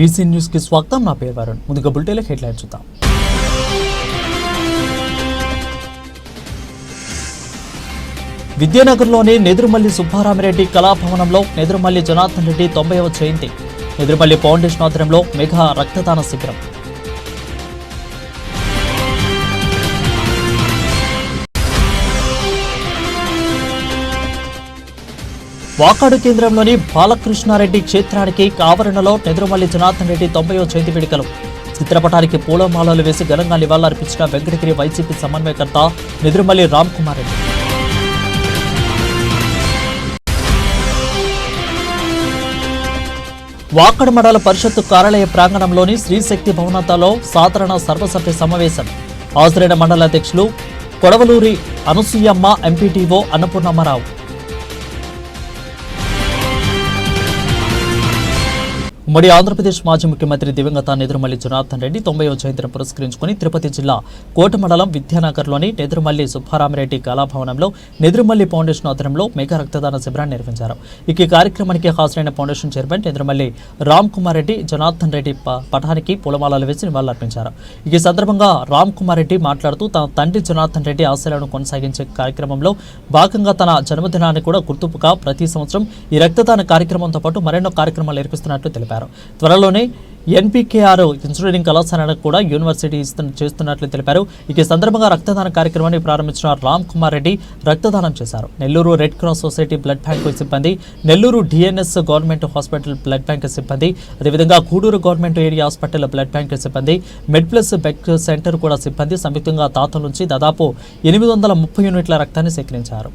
BC news కి స్వాగతం. నా పేరు వరుణ్. ముందుగా బులెటిన్ల హెడ్లైన్స్ చూద్దాం. విద్యానగర్లోని నెదురుమల్లి సుబ్బారామిరెడ్డి కళాభవనంలో నెదురుమల్లి జనార్దన్ రెడ్డి 90వ జయంతి. నెదురుమల్లి ఫౌండేషన్ ఆధ్వర్యంలో మెగా రక్తదాన శిబిరం. వాకాడు కేంద్రంలోని బాలకృష్ణారెడ్డి క్షేత్రానికి ఆవరణలో నెదురుమల్లి జనార్దన్ రెడ్డి 90వ జయంతి వేడుకలు. చిత్రపటానికి పూలమాలలు వేసి ఘనంగా నివాళులర్పించిన వెంకటగిరి వైసీపీ సమన్వయకర్త నెదురుమల్లి రామ్ కుమార్ రెడ్డి. వాకాడు మండల పరిషత్తు కార్యాలయ ప్రాంగణంలోని శ్రీశక్తి భవనంలో సాధారణ సర్వసభ్య సమావేశం. హాజరైన మండల అధ్యక్షులు కొడవలూరి అనసూయమ్మ, ఎంపీటీఓ అన్నపూర్ణమ్మరావు. ఉమ్మడి ఆంధ్రప్రదేశ్ మాజీ ముఖ్యమంత్రి దివంగత నెదురుమల్లి జనార్దన్ రెడ్డి 90వ జయంతిని పురస్కరించుకుని తిరుపతి జిల్లా కోట మండలం విద్యానగర్లోని నెదురుమల్లి సుబ్బారామిరెడ్డి కళాభవనంలో నెదురుమల్లి ఫౌండేషన్ ఆధ్వర్యంలో మెగా రక్తదాన శిబిరాన్ని నిర్వహించారు. ఈ కార్యక్రమానికి హాజరైన ఫౌండేషన్ చైర్మన్ నెదురుమల్లి రామ్ కుమార్ రెడ్డి జనార్దన్ రెడ్డి పటానికి పూలమాలలు వేసి నివాళులర్పించారు. ఈ సందర్భంగా రామ్ కుమార్ రెడ్డి మాట్లాడుతూ తన తండ్రి జనార్దన్ రెడ్డి ఆశయాలను కొనసాగించే కార్యక్రమంలో భాగంగా తన జన్మదినాన్ని కూడా గుర్తుపుగా ప్రతి సంవత్సరం ఈ రక్తదాన కార్యక్రమంతో పాటు మరెన్నో కార్యక్రమాలు నిర్వహిస్తున్నట్లు తెలిపారు. త్వరలోనే ఎన్పీకేఆర్ ఇంజనీరింగ్ కళాశాలకు కూడా యూనివర్సిటీ చేస్తున్నట్లు తెలిపారు. ఈ సందర్భంగా రక్తదాన కార్యక్రమాన్ని ప్రారంభించిన రామ్ కుమార్ రెడ్డి రక్తదానం చేశారు. Nellore red cross society blood bank సిబ్బంది, Nellore DNS government hospital blood bank సిబ్బంది, అదేవిధంగా Gudur government area hospital blood bank సిబ్బంది, మెడ్ ప్లస్ బెక్ సెంటర్ కూడా సిబ్బంది సంయుక్తంగా తాత నుంచి దాదాపు 830 యూనిట్ల రక్తాన్ని సేకరించారు.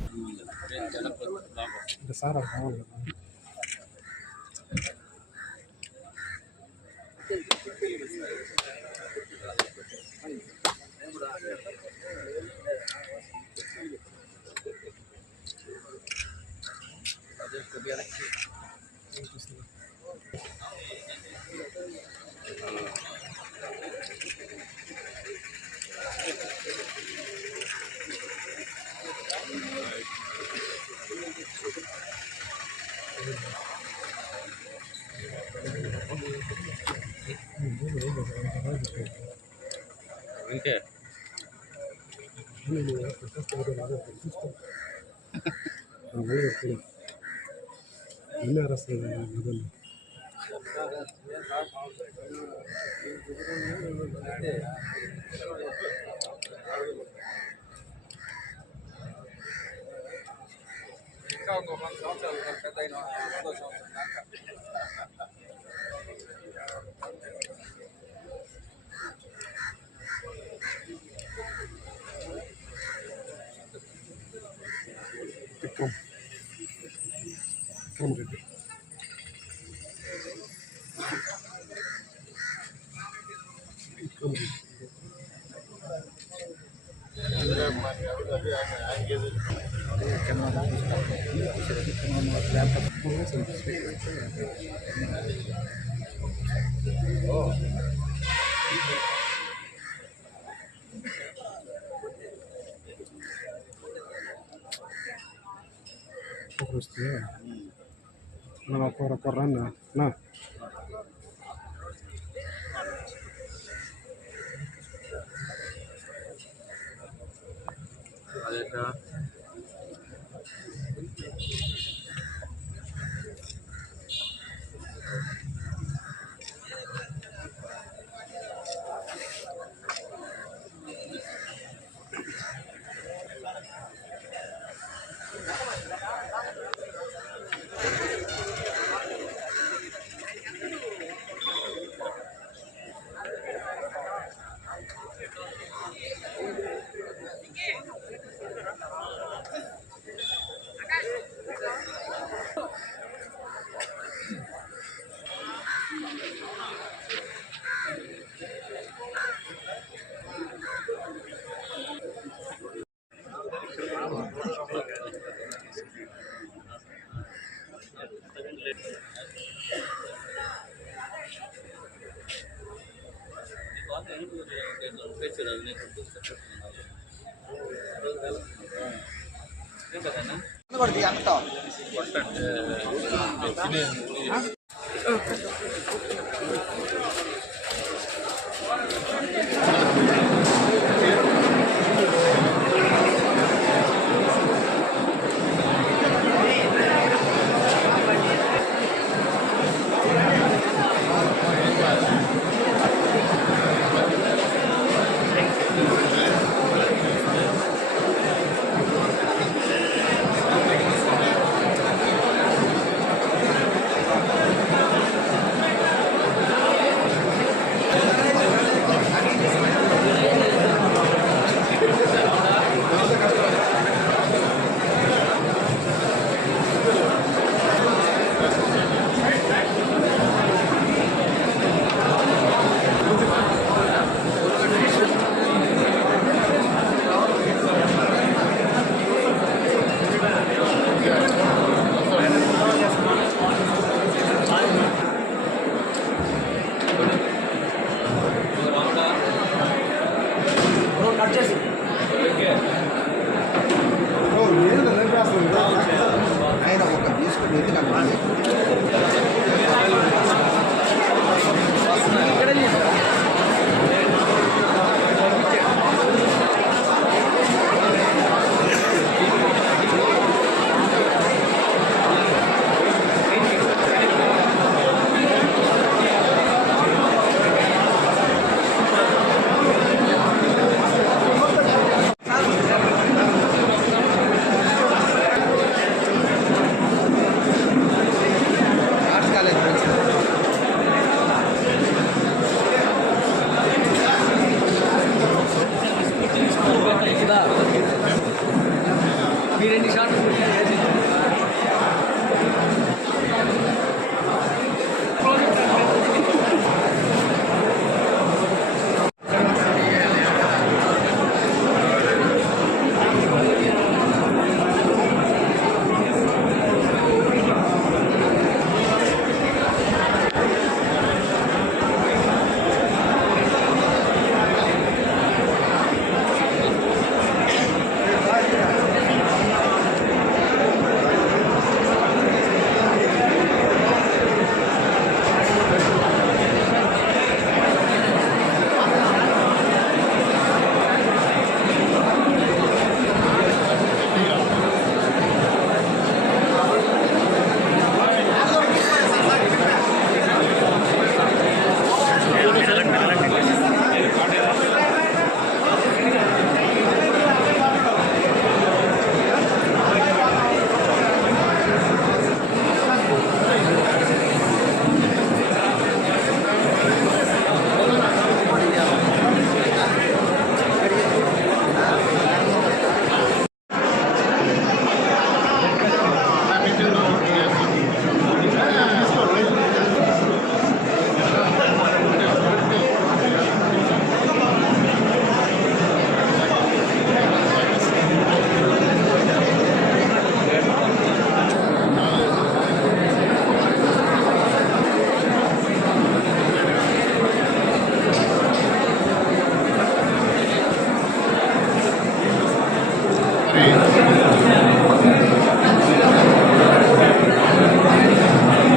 గారి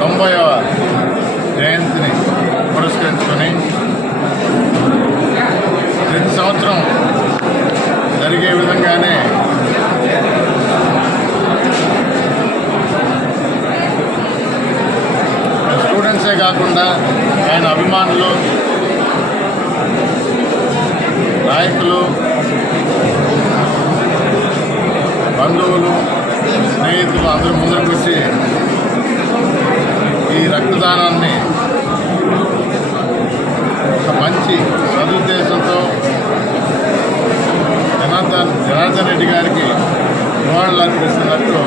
90వ జయంతిని పురస్కరించుకొని ప్రతి సంవత్సరం జరిగే విధంగానే స్టూడెంట్సే కాకుండా ఆయన అభిమానులు, నాయకులు, బంధువులు, స్నేహితులు అందరూ ముందుకు వచ్చి ఈ రక్తదానాన్ని ఒక మంచి సదుద్దేశంతో జనార్దన్ రెడ్డి గారికి నివాళులు అర్పిస్తున్నట్టు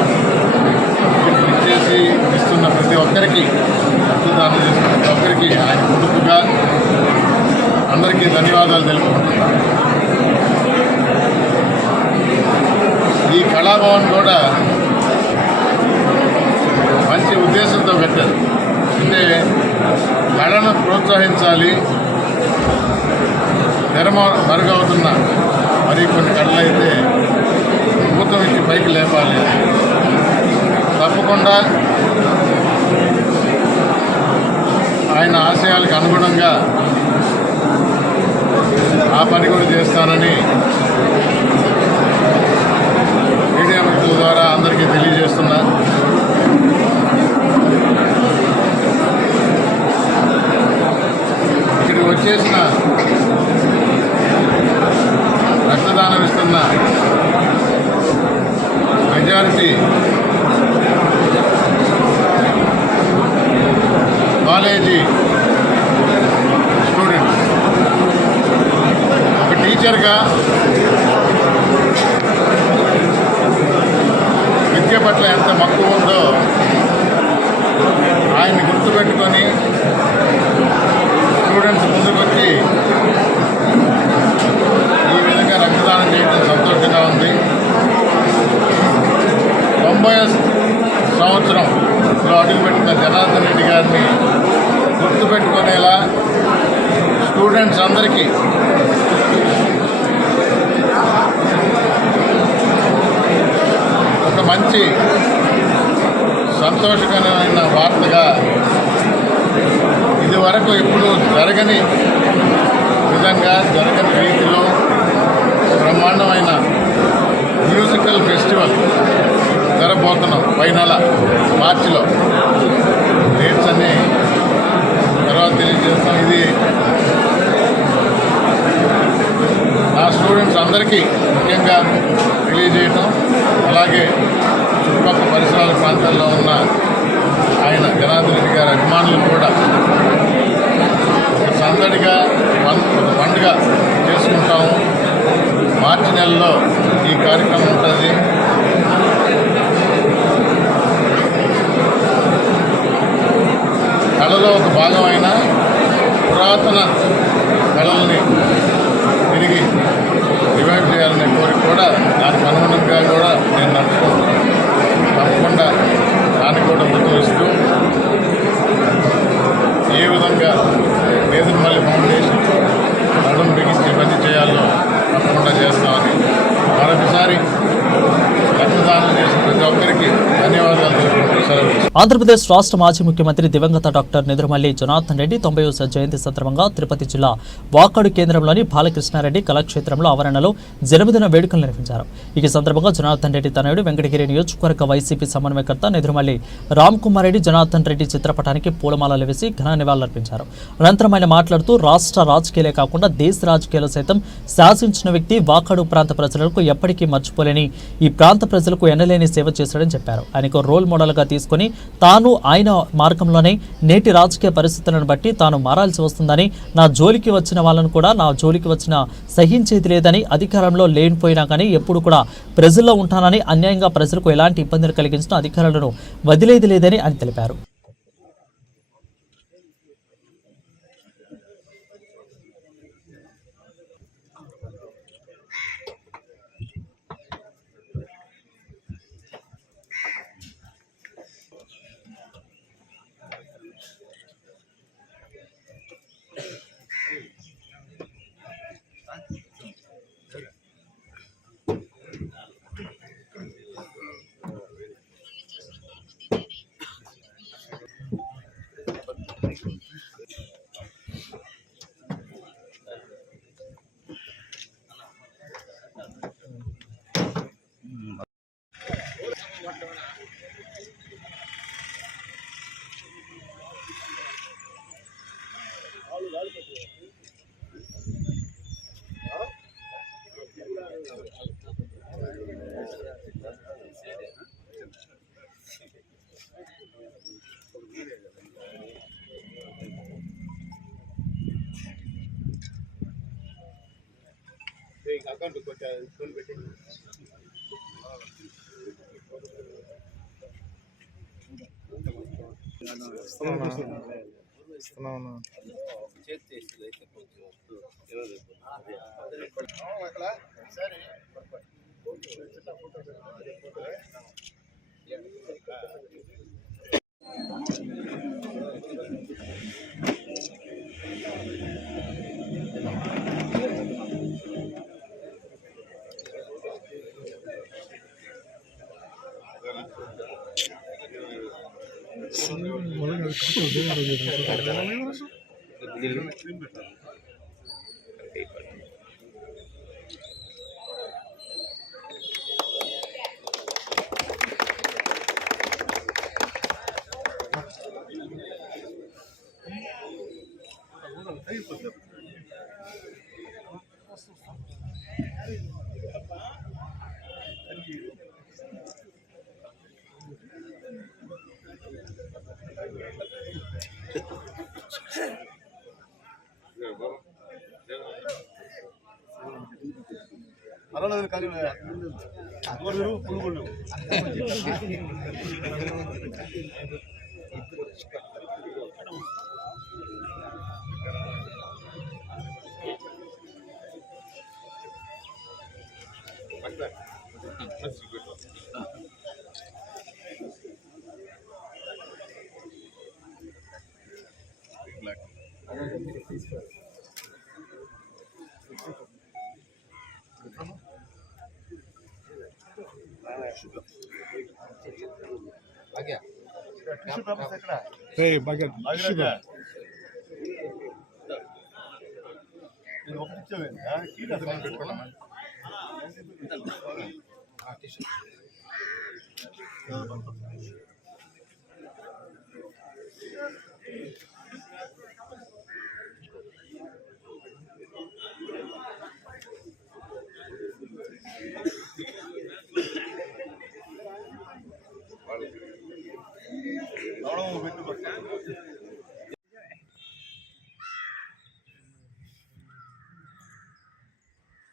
ఇచ్చేసి ఇస్తున్న ప్రతి ఒక్కరికి, రక్తదానం చేస్తున్న ప్రతి ఒక్కరికి ఆయన కొడుకుగా అందరికీ ధన్యవాదాలు తెలుపుకుంటున్నాను. ఈ కళాభవన్ కూడా మంచి ఉద్దేశంతో పెట్టారు. అంటే కళను ప్రోత్సహించాలి, మరుగవుతున్న మరి కొన్ని కళలు అయితే ప్రభుత్వం ఇచ్చి పైకి లేపాలి. తప్పకుండా ఆయన ఆశయాలకు అనుగుణంగా ఆ పని కూడా చేస్తానని మీడియా మిత్రుల ద్వారా అందరికీ తెలియజేస్తున్నా. ఇక్కడికి వచ్చేసిన రక్తదానం ఇస్తున్న మెజారిటీ కాలేజీ స్టూడెంట్స్. ఒక టీచర్గా విద్య పట్ల ఎంత మక్కువ ఉందో ఆయన్ని గుర్తుపెట్టుకొని స్టూడెంట్స్ ముందుకొచ్చి ఈ విధంగా రక్తదానం చేయడం సంతోషంగా ఉంది. 90వ సంవత్సరంలో అడుగుపెట్టిన జనార్దన్ రెడ్డి గారిని గుర్తుపెట్టుకునేలా స్టూడెంట్స్ అందరికీ ఒక మంచి సంతోషకరమైన వార్తగా, ఇదివరకు ఎప్పుడు జరగని విధంగా, జరగని రీతిలో బ్రహ్మాండమైన మ్యూజికల్ ఫెస్టివల్ జరగబోతున్నాం. పై నెల మార్చిలో డేట్స్ అన్నీ తర్వాత తెలియజేస్తాం. ఇది నా స్టూడెంట్స్ అందరికీ ముఖ్యంగా తెలియజేయటం, అలాగే చుట్టుపక్కల పరిసరాల ప్రాంతాల్లో ఉన్న ఆయన జనార్దన్ రెడ్డి గారి అభిమానులు కూడా ఒక సందడిగా ఒక పండుగ చేసుకుంటాము. మార్చి నెలలో ఈ కార్యక్రమం ఉంటుంది. కళలో ఒక భాగమైన పురాతన కళల్ని తిరిగి రివైవ్ చేయాలనే కోరిక కూడా, దానికి అనుగుణంగా కూడా నేను నడుచుకుంటున్నాను. తప్పకుండా దాన్ని కూడా గుర్తు ఏ విధంగా నేదురుమల్లి ఫౌండేషన్ నడుం బిగించి ఇవన్నీ చేయాలో తప్పకుండా చేస్తామని మరొకసారి రక్తదానం చేసిన ప్రతి ఒక్కరికి ధన్యవాదాలు తెలుపుకుంటూ ఆంధ్రప్రదేశ్ రాష్ట్ర మాజీ ముఖ్యమంత్రి దివంగత డాక్టర్ నిద్రమల్లి జనార్దన్ రెడ్డి 90వ జయంతి సందర్భంగా తిరుపతి జిల్లా వాకాడు కేంద్రంలోని బాలకృష్ణారెడ్డి కళాక్షేత్రంలో ఆవరణలో జన్మదిన వేడుకలు నిర్వహించారు. ఈ సందర్భంగా జనార్దన్ రెడ్డి తనయుడు వెంకటగిరి నియోజకవర్గ వైసీపీ సమన్వయకర్త నిద్రమల్లి రామ్ కుమార్ రెడ్డి జనార్దన్ రెడ్డి చిత్రపటానికి పూలమాలలు వేసి ఘన నివాళులర్పించారు. అనంతరం ఆయన మాట్లాడుతూ రాష్ట్ర రాజకీయాలే కాకుండా దేశ రాజకీయాలు సైతం శాసించిన వ్యక్తి వాకాడు ప్రాంత ప్రజలకు ఎప్పటికీ మర్చిపోలేని ఈ ప్రాంత ప్రజలకు ఎన్నలేని సేవ చేశాడని చెప్పారు. ఆయనకు రోల్ మోడల్ గా తీసుకుని తాను ఆయన మార్గంలోనే నేటి రాజకీయ పరిస్థితులను బట్టి తాను మారాల్సి వస్తుందని, నా జోలికి వచ్చిన వాళ్ళను కూడా నా జోలికి వచ్చిన సహించేది లేదని, అధికారంలో లేనిపోయినా కానీ ఎప్పుడు కూడా ప్రజల్లో ఉంటానని, అన్యాయంగా ప్రజలకు ఎలాంటి ఇబ్బందులు కలిగించిన అధికారులను వదిలేది లేదని ఆయన తెలిపారు.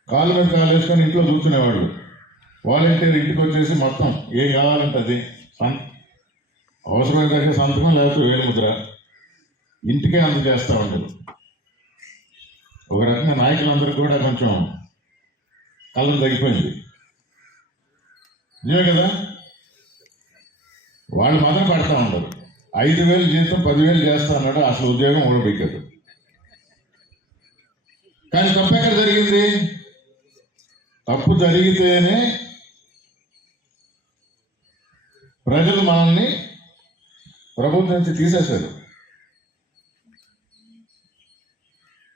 కాలు మీద కాలు వేసుకొని ఇంట్లో కూర్చునేవాడు. వాలంటీర్ ఇంటికి వచ్చేసి మొత్తం ఏం కావాలంటే అది అవసరమైన సంతకం లేకపోతే వేలిముద్ర ఇంటికే అందజేస్తూ ఉంటారు. ఒక రకంగా నాయకులందరికీ కూడా కొంచెం కళ్ళం తగ్గిపోయింది. నిజమే కదా? వాళ్ళు మొదలు పెడతా ఉంటారు. 5,000 జీతం 10,000 చేస్తా అన్నాడు. అసలు ఉద్యోగం ఊడబెట్టాడు. కానీ తప్పు ఎక్కడ జరిగింది? తప్పు జరిగితేనే ప్రజలు మనల్ని ప్రభుత్వం నుంచి తీసేశారు.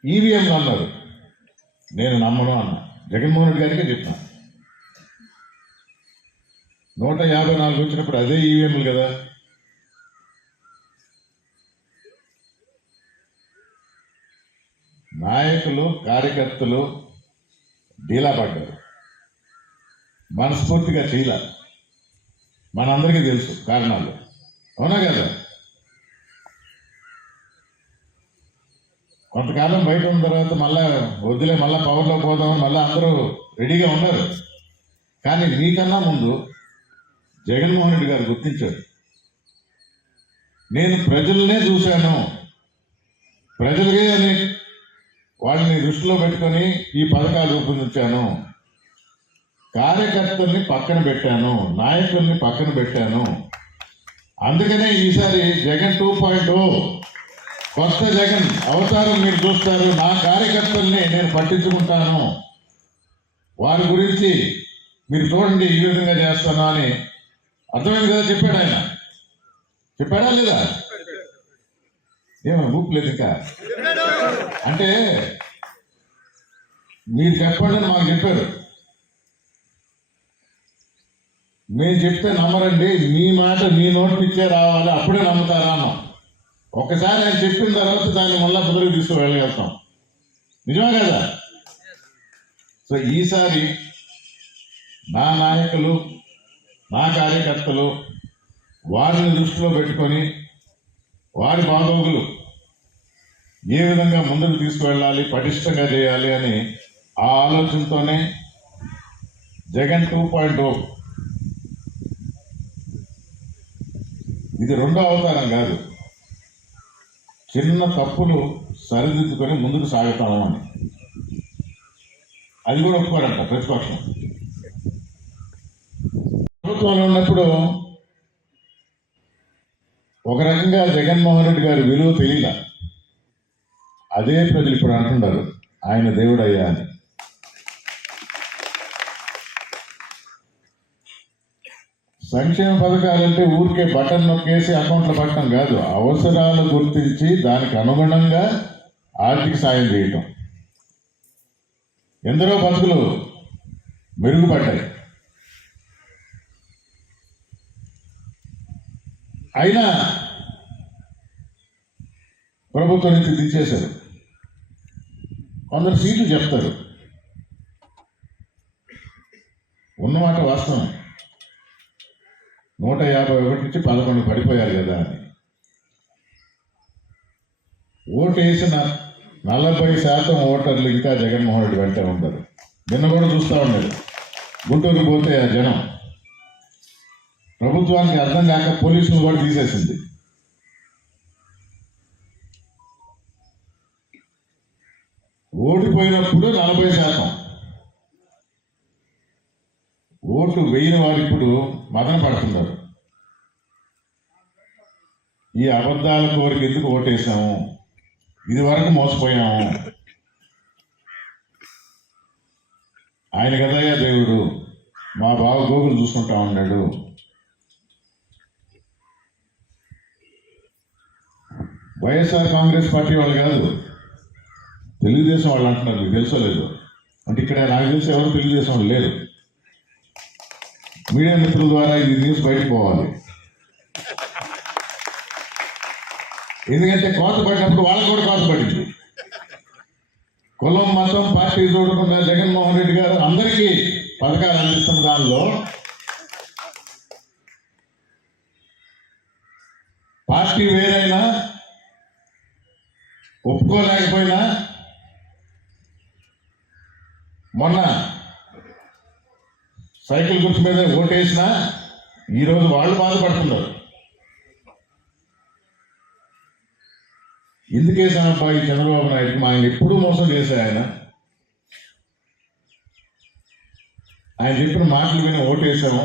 ఈవీఎంలు అన్నారు. నేను నమ్మను అన్నా. జగన్మోహన్ రెడ్డి గారికే చెప్పిన 154 వచ్చినప్పుడు అదే ఈవీఎంలు కదా. నాయకులు కార్యకర్తలు డీలా పడ్డారు. మనస్ఫూర్తిగా చేయలే. మనందరికీ తెలుసు కారణాలు. అవునా కదా? కొంతకాలం బయట ఉన్న తర్వాత మళ్ళా వద్దులే, మళ్ళా పవర్లో పోదామని మళ్ళీ అందరూ రెడీగా ఉన్నారు. కానీ మీకన్నా ముందు జగన్మోహన్ రెడ్డి గారు గుర్తించారు. నేను ప్రజలనే చూశాను, ప్రజలకే అని వాళ్ళని దృష్టిలో పెట్టుకొని ఈ పథకాలు రూపొందించాను. కార్యకర్తల్ని పక్కన పెట్టాను, నాయకుల్ని పక్కన పెట్టాను. అందుకనే ఈసారి జగన్ 2.0 కొత్త జగన్ అవతారం మీరు చూస్తారు. నా కార్యకర్తల్ని నేను పట్టించుకుంటాను, వారి గురించి మీరు చూడండి ఈ విధంగా చేస్తాను అని అర్థమైంది కదా? చెప్పాడు ఆయన. చెప్పాడా లేదా? ఏమో ఊపలేదు ఇంకా. అంటే మీరు చెప్పండి అని మాకు చెప్పారు. మేము చెప్తే నమ్మరండి, మీ మాట మీ నోటికిచ్చే రావాలి, అప్పుడే నమ్ముతారా అన్నాం. ఒకసారి ఆయన చెప్పిన తర్వాత దాన్ని మళ్ళా బదులుకు తీసుకువెళ్ళగలుగుతాం. నిజమే కదా? సో ఈసారి నా నాయకులు, నా కార్యకర్తలు వారిని దృష్టిలో పెట్టుకొని వారి బాగోగులు ఏ విధంగా ముందుకు తీసుకువెళ్ళాలి, పటిష్టంగా చేయాలి అని ఆ ఆలోచనతోనే జగన్ 2.0. ఇది రెండో అవతారం కాదు, చిన్న తప్పులు సరిదిద్దుకొని ముందుకు సాగుతాము అని. అది కూడా ఒప్పుకోరంట ప్రతిపక్షం. ప్రభుత్వంలో ఉన్నప్పుడు ఒక రకంగా జగన్మోహన్ రెడ్డి గారి విలువ తెలియల. అదే ప్రజలు ఇప్పుడు అంటున్నారు ఆయన దేవుడయ్యా అని. సంక్షేమ పథకాలంటే ఊరికే బటన్ నొక్కేసి అకౌంట్లో పట్టడం కాదు, అవసరాలు గుర్తించి దానికి అనుగుణంగా ఆర్థిక సాయం చేయటం. ఎందరో బతుకులు మెరుగుపడ్డాయి. అయినా ప్రభుత్వం నుంచి దించేశారు. కొందరు సీట్లు చెప్తారు, ఉన్నమాట వాస్తవం, 151 నుంచి 11 పడిపోయారు కదా అని. ఓటు వేసిన 40% ఓటర్లు ఇంకా జగన్మోహన్ రెడ్డి వెంటే ఉంటారు. నిన్న కూడా చూస్తూ ఉండేది, గుంటూరు పోతే ఆ జనం ప్రభుత్వానికి అర్థం కాక పోలీసులు కూడా తీసేసింది. ఓడిపోయినప్పుడు 40%, ఓటు వేయని వారు ఇప్పుడు మదన పడుతున్నారు. ఈ అబద్ధాల కోరిక ఎందుకు ఓటేసాము, ఇది వరకు మోసపోయాము, ఆయన కదయ్యా దేవుడు, మా బావ గోగులు చూసుకుంటా ఉన్నాడు. వైఎస్ఆర్ కాంగ్రెస్ పార్టీ వాళ్ళు కాదు, తెలుగుదేశం వాళ్ళు అంటున్నారు. మీకు తెలుసో లేదు అంటే ఇక్కడ నాకు తెలిసి ఎవరు తెలుగుదేశం వాళ్ళు లేరు. మీడియా మిత్రుల ద్వారా ఇది న్యూస్ బయటకు పోవాలి. ఎందుకంటే కోత పడినప్పుడు వాళ్ళకు కూడా కోత పడింది. కులం మతం పార్టీ చూడకుండా జగన్మోహన్ రెడ్డి గారు అందరికీ పథకాలు అందిస్తున్న దానిలో పార్టీ వేరైనా ఒప్పుకోలేకపోయినా మొన్న సైకిల్ గుర్తు మీద ఓటేసినా ఈరోజు వాళ్ళు బాధపడుతున్నారు. ఎందుకేసానబ్బా ఈ చంద్రబాబు నాయుడుకి, మా ఆయన ఎప్పుడూ మోసం చేశారు. ఆయన చెప్పిన మాటలు విని ఓటేసాము.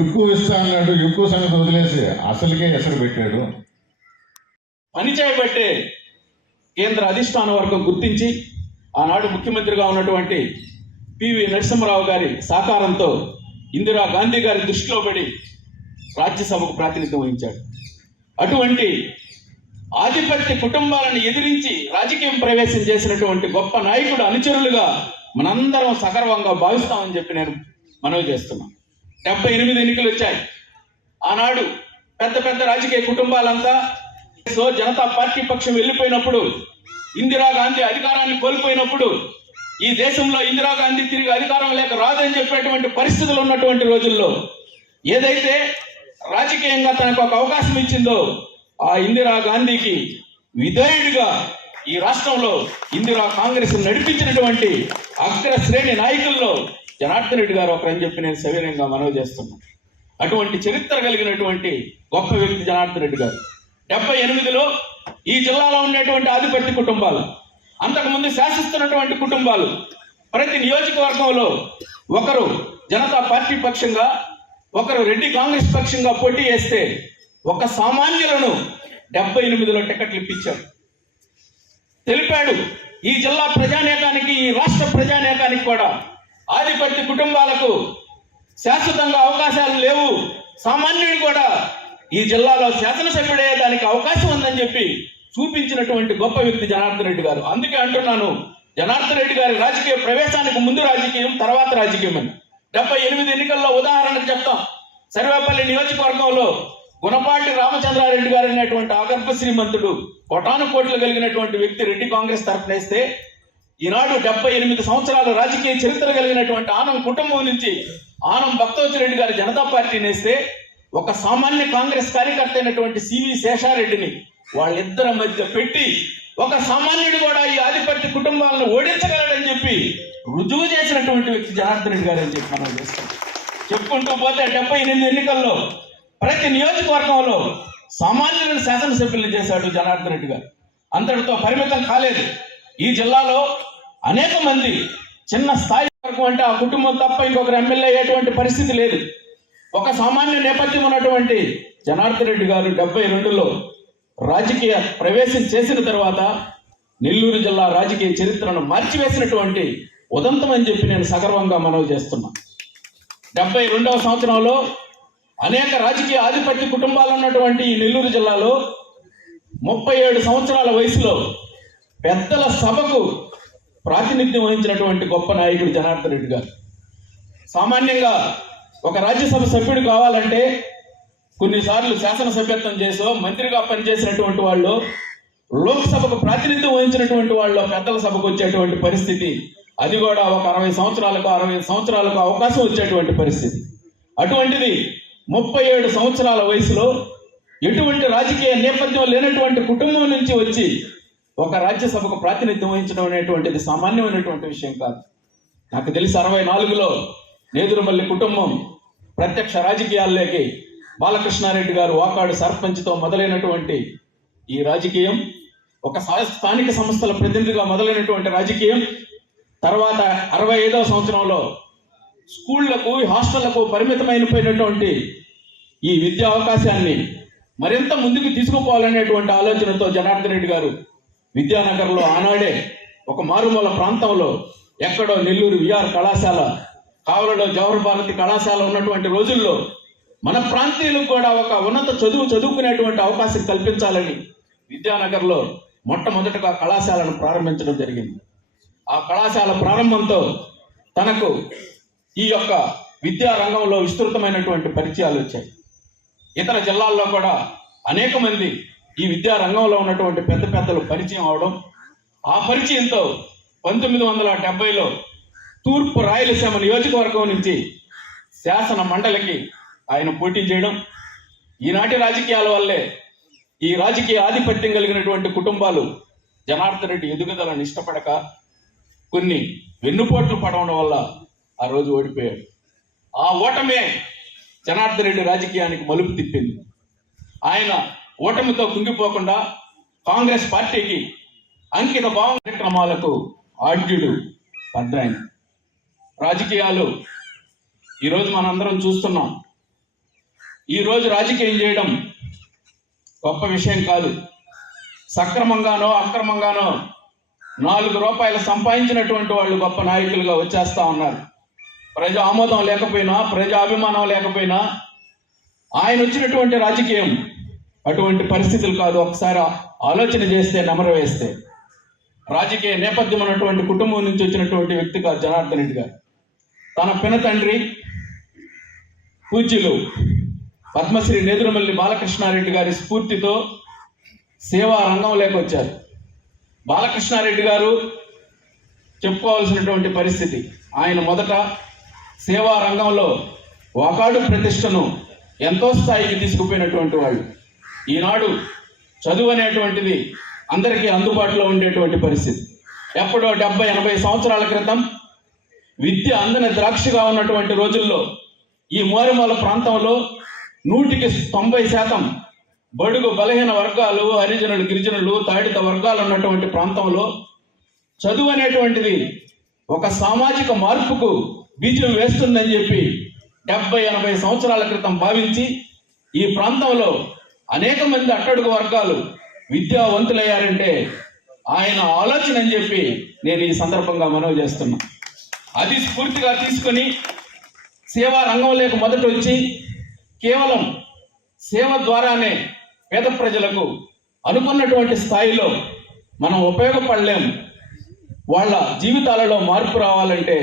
ఎక్కువ ఇస్తా అన్నాడు, ఎక్కువ సంగతి వదిలేసి అసలుకే ఎసరు పెట్టాడు. పని చేయబట్టే కేంద్ర అధిష్టాన వర్గం గుర్తించి ఆనాడు ముఖ్యమంత్రిగా ఉన్నటువంటి పివి నరసింహారావు గారి సహకారంతో ఇందిరా గాంధీ గారి దృష్టిలో పడి రాజ్యసభకు ప్రాతినిధ్యం వహించాడు. అటువంటి ఆధిపత్య కుటుంబాలను ఎదిరించి రాజకీయం ప్రవేశం చేసినటువంటి గొప్ప నాయకుడు అనుచరులుగా మనందరం సగర్వంగా భావిస్తామని చెప్పి నేను మనవి చేస్తున్నాను. 78 ఎన్నికలు వచ్చాయి. ఆనాడు పెద్ద పెద్ద రాజకీయ కుటుంబాలంతా జనతా పార్టీ పక్షం వెళ్ళిపోయినప్పుడు, ఇందిరాగాంధీ అధికారాన్ని కోల్పోయినప్పుడు, ఈ దేశంలో ఇందిరాగాంధీ తిరిగి అధికారం లేక రాదని చెప్పేటువంటి పరిస్థితులు ఉన్నటువంటి రోజుల్లో ఏదైతే రాజకీయంగా తనకు ఒక అవకాశం ఇచ్చిందో ఆ ఇందిరాగాంధీకి విధేయుడిగా ఈ రాష్ట్రంలో ఇందిరా కాంగ్రెస్ నడిపించినటువంటి అగ్ర శ్రేణి నాయకుల్లో జనార్దన్ రెడ్డి గారు ఒకరని చెప్పి నేను సవినయంగా మనవి చేస్తున్నాను. అటువంటి చరిత్ర కలిగినటువంటి గొప్ప వ్యక్తి జనార్దన్ రెడ్డి గారు. 78లో ఈ జిల్లాలో ఉండేటువంటి ఆధిపత్య కుటుంబాలు, అంతకుముందు శాసిస్తున్నటువంటి కుటుంబాలు, ప్రతి నియోజకవర్గంలో ఒకరు జనతా పార్టీ పక్షంగా, ఒకరు రెడ్డి కాంగ్రెస్ పక్షంగా పోటీ చేస్తే ఒక సామాన్యులను 78లో టికెట్లు ఇప్పించారు. తెలిపాడు ఈ జిల్లా ప్రజానేకానికి, ఈ రాష్ట్ర ప్రజానేకానికి కూడా ఆధిపత్య కుటుంబాలకు శాశ్వతంగా అవకాశాలు లేవు, సామాన్యుడు కూడా ఈ జిల్లాలో శాసనసభ్యుడయ్యేదానికి అవకాశం ఉందని చెప్పి చూపించినటువంటి గొప్ప వ్యక్తి జనార్దన్ రెడ్డి గారు. అందుకే అంటున్నాను, జనార్దన్ రెడ్డి గారి రాజకీయ ప్రవేశానికి ముందు రాజకీయం, తర్వాత రాజకీయం అని. 78 ఎన్నికల్లో ఉదాహరణకు చెప్తాం. సర్వేపల్లి నియోజకవర్గంలో గుణపాటి రామచంద్రారెడ్డి గారు అనేటువంటి ఆగర్భ శ్రీమంతుడు, కోటాను కోట్లు కలిగినటువంటి వ్యక్తి రెడ్డి కాంగ్రెస్ తరఫున వేస్తే, ఈనాడు 78 సంవత్సరాల రాజకీయ చరిత్ర కలిగినటువంటి ఆనం కుటుంబం నుంచి ఆనం భక్తవచ్చిరెడ్డి గారి జనతా పార్టీని వేస్తే ఒక సామాన్య కాంగ్రెస్ కార్యకర్త అయినటువంటి సివి శేషారెడ్డిని వాళ్ళిద్దరి మధ్య పెట్టి ఒక సామాన్యుడు కూడా ఈ ఆధిపత్య కుటుంబాలను ఓడించగలడని చెప్పి రుజువు చేసినటువంటి వ్యక్తి జనార్దన్ రెడ్డి గారు అని చెప్పి మనం చేస్తాం. చెప్పుకుంటూ పోతే 78 ఎన్నికల్లో ప్రతి నియోజకవర్గంలో సామాన్యులను శాసనసభ్యులను చేశాడు జనార్దన్ రెడ్డి గారు. అంతటితో పరిమితం కాలేదు. ఈ జిల్లాలో అనేక మంది చిన్న స్థాయి వరకు అంటే ఆ కుటుంబం తప్ప ఇంకొకరు ఎమ్మెల్యే అయ్యేటువంటి పరిస్థితి లేదు. ఒక సామాన్య నేపథ్యం ఉన్నటువంటి జనార్దన్ రెడ్డి గారు 72లో రాజకీయ ప్రవేశం చేసిన తర్వాత నెల్లూరు జిల్లా రాజకీయ చరిత్రను మార్చివేసినటువంటి ఉదంతం అని చెప్పి నేను సగర్వంగా మనవి చేస్తున్నా. 72వ సంవత్సరంలో అనేక రాజకీయ ఆధిపత్య కుటుంబాలు ఉన్నటువంటి ఈ నెల్లూరు జిల్లాలో 37 సంవత్సరాల వయసులో పెద్దల సభకు ప్రాతినిధ్యం వహించినటువంటి గొప్ప నాయకుడు జనార్దన్ రెడ్డి గారు. సామాన్యంగా ఒక రాజ్యసభ సభ్యుడు కావాలంటే కొన్నిసార్లు శాసనసభ్యత్వం చేసో మంత్రిగా పనిచేసినటువంటి వాళ్ళు, లోక్సభకు ప్రాతినిధ్యం వహించినటువంటి వాళ్ళు పెద్దల సభకు వచ్చేటువంటి పరిస్థితి, అది కూడా ఒక 60 సంవత్సరాలకు 65 సంవత్సరాలకు అవకాశం వచ్చేటువంటి పరిస్థితి. అటువంటిది 37 సంవత్సరాల వయసులో ఎటువంటి రాజకీయ నేపథ్యం లేనటువంటి కుటుంబం నుంచి వచ్చి ఒక రాజ్యసభకు ప్రాతినిధ్యం వహించడం అనేటువంటిది సామాన్యమైనటువంటి విషయం కాదు. నాకు తెలిసి 64లో నేదురుమల్లి కుటుంబం ప్రత్యక్ష రాజకీయాల్లోకి బాలకృష్ణారెడ్డి గారు వాకాడు సర్పంచ్తో మొదలైనటువంటి ఈ రాజకీయం, ఒక స్థానిక సంస్థల ప్రతినిధిగా మొదలైనటువంటి రాజకీయం, తర్వాత 65వ సంవత్సరంలో స్కూళ్లకు హాస్టళ్లకు పరిమితమైపోయినటువంటి ఈ విద్యా అవకాశాన్ని మరింత ముందుకు తీసుకుపోవాలనేటువంటి ఆలోచనతో జనార్దన్ రెడ్డి గారు విద్యానగర్లో ఆనాడే ఒక మారుమూల ప్రాంతంలో ఎక్కడో నెల్లూరు విఆర్ కళాశాల, కావలలో జవహర్ భారతి కళాశాల ఉన్నటువంటి రోజుల్లో మన ప్రాంతీయులకు కూడా ఒక ఉన్నత చదువుకునేటువంటి అవకాశం కల్పించాలని విద్యానగర్లో మొట్టమొదటగా కళాశాలను ప్రారంభించడం జరిగింది. ఆ కళాశాల ప్రారంభంతో తనకు ఈ యొక్క విద్యా రంగంలో విస్తృతమైనటువంటి పరిచయాలు వచ్చాయి. ఇతర జిల్లాల్లో కూడా అనేక మంది ఈ విద్యా రంగంలో ఉన్నటువంటి పెద్దలు పరిచయం అవడం, ఆ పరిచయంతో 1970లో తూర్పు రాయలసీమ నియోజకవర్గం నుంచి శాసన మండలికి ఆయన పోటీ చేయడం, ఈనాటి రాజకీయాల వల్లే ఈ రాజకీయ ఆధిపత్యం కలిగినటువంటి కుటుంబాలు జనార్దన్ రెడ్డి ఎదుగుదలను ఇష్టపడక కొన్ని వెన్నుపోట్లు పడవడం వల్ల ఆ రోజు ఓడిపోయాడు. ఆ ఓటమే జనార్దన్ రెడ్డి రాజకీయానికి మలుపు తిప్పింది. ఆయన ఓటమితో కుంగిపోకుండా కాంగ్రెస్ పార్టీకి అంకిత భావం కార్యక్రమాలకు ఆద్యుడు పడ్డాయన. రాజకీయాలు ఈరోజు మనందరం చూస్తున్నాం. ఈరోజు రాజకీయం చేయడం గొప్ప విషయం కాదు. సక్రమంగానో అక్రమంగానో 4 రూపాయలు సంపాదించినటువంటి వాళ్ళు గొప్ప నాయకులుగా వచ్చేస్తా ఉన్నారు. ప్రజా ఆమోదం లేకపోయినా, ప్రజా అభిమానం లేకపోయినా ఆయన వచ్చినటువంటి రాజకీయం అటువంటి పరిస్థితులు కాదు. ఒకసారి ఆలోచన చేస్తే, నెమరు వేస్తే, రాజకీయ నేపథ్యం ఉన్నటువంటి కుటుంబం నుంచి వచ్చినటువంటి వ్యక్తి కాదు జనార్దన్ రెడ్డి గారు. తన పినతండ్రి పూజ్యులు పద్మశ్రీ నేదురుమల్లి బాలకృష్ణారెడ్డి గారి స్ఫూర్తితో సేవా రంగంలోకి వచ్చారు. బాలకృష్ణారెడ్డి గారు చెప్పుకోవాల్సినటువంటి పరిస్థితి, ఆయన మొదట సేవా రంగంలో వాకాడు ప్రతిష్టను ఎంతో స్థాయికి తీసుకుపోయినటువంటి వాళ్ళు. ఈనాడు చదువు అనేటువంటిది అందరికీ అందుబాటులో ఉండేటువంటి పరిస్థితి. ఎప్పుడో 70-80 సంవత్సరాల క్రితం విద్య అందని ద్రాక్షగా ఉన్నటువంటి రోజుల్లో ఈ మారుమూల ప్రాంతంలో 100% బడుగు బలహీన వర్గాలు, హరిజనులు, గిరిజనులు, తాడిత వర్గాలు ఉన్నటువంటి ప్రాంతంలో చదువు అనేటువంటిది ఒక సామాజిక మార్పుకు బీజం వేస్తుందని చెప్పి 70-80 సంవత్సరాల క్రితం భావించి ఈ ప్రాంతంలో అనేక మంది అట్టడుగు వర్గాలు విద్యావంతులయ్యారంటే ఆయన ఆలోచన అని చెప్పి నేను ఈ సందర్భంగా మనవి చేస్తున్నా. అది స్ఫూర్తిగా తీసుకుని సేవా రంగంలోకి మొదట వచ్చి కేవలం సేవ ద్వారానే పేద ప్రజలకు అనుకున్నటువంటి స్థాయిలో మనం ఉపయోగపడలేం. వాళ్ళ జీవితాలలో మార్పు రావాలంటే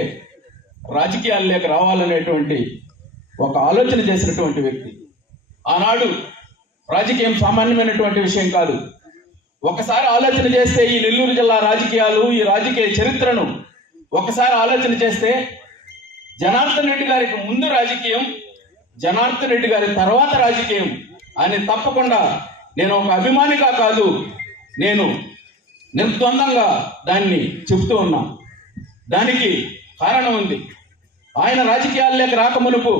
రాజకీయాల్లోకి రావాలనేటువంటి ఒక ఆలోచన చేసినటువంటి వ్యక్తి. ఆనాడు రాజకీయం సామాన్యమైనటువంటి విషయం కాదు. ఒకసారి ఆలోచన చేస్తే ఈ నెల్లూరు జిల్లా రాజకీయాలు, ఈ రాజకీయ చరిత్రను ఒకసారి ఆలోచన చేస్తే జనార్దన్ రెడ్డి గారికి ముందు రాజకీయం, జనార్దన్ రెడ్డి గారి తర్వాత రాజకీయం అని తప్పకుండా నేను ఒక అభిమానిగా కాదు, నేను నిర్ద్వందంగా దాన్ని చెబుతూ ఉన్నా. దానికి కారణం ఉంది. ఆయన రాజకీయాల్లోకి రాకమునుపు